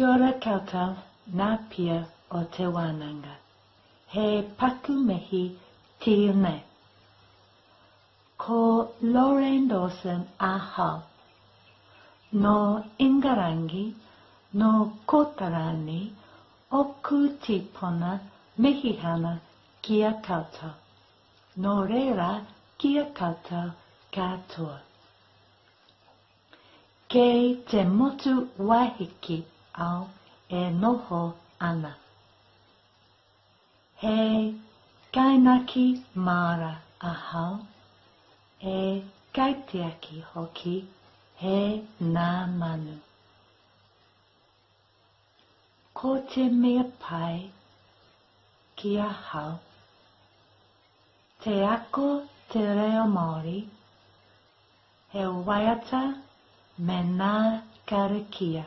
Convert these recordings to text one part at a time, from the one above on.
Kia ora koutou, nā pia o te wānanga. He paku mihi tia nei. Ko Lauren Dawson ahau. No Ingarangi, no Kotarani, oku tipona mihihana kia koutou. No reira kia koutou katoa. Kei te motu wahiki au e noho ana. He kainaki mara ahau, e kaitiaki hoki he nā manu. Ko te mea pai ki ahau, te ako te reo Māori, he waiata me nā karakia.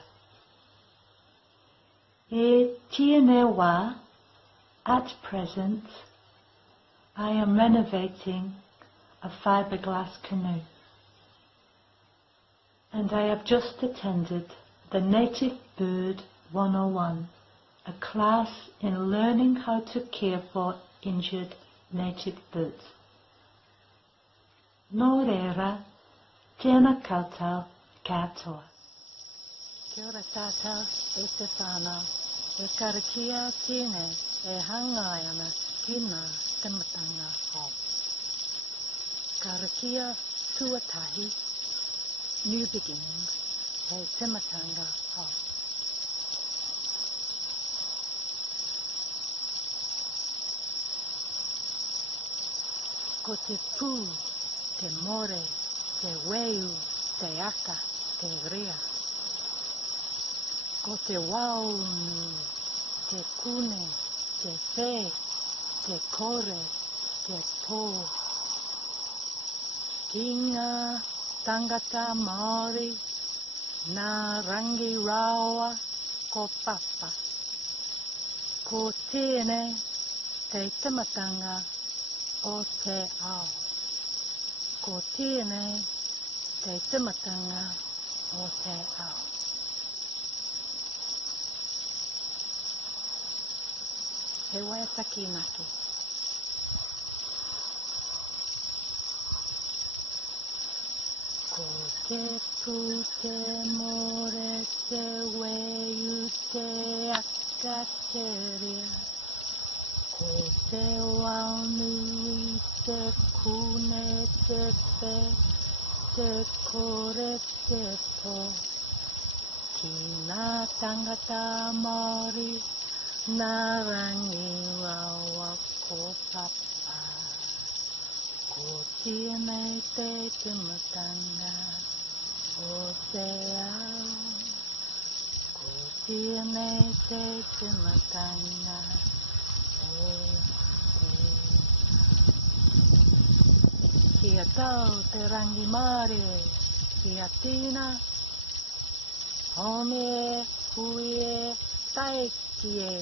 E tiene wā, at present, I am renovating a fiberglass canoe. And I have just attended the Native Bird 101, a class in learning how to care for injured native birds. Nō reira, tēnā koutou katoa. Kia ora tātou, e te whānau, e karakia tēnei, e hangai ana ki nā tematanga hau. Karakia tuatahi, new beginnings, e tematanga hau. Ko te pū, te more, te weu, te aka, te rea. Ko te waunu, te kune, te whē, te kore, te pō. Ki ngā tangata Māori, nā rangi rawa, ko papa. Ko tēnei, te tematanga o te ao. Ko tēnei, te tematanga o te ao. He waiataki naki. Ko te pū, te more, te weu, te aka, te rea. Ko te waunui, te kune, te whē, te kore, te pō. Ki ngā tangata Māori, nā rangi rawa ko papa. Ko tēnei te tematanga o te ao. Ko tēnei te tematanga o te ao. Kia tau te rangi Māori, kia tīna, home, hui e, taiki e.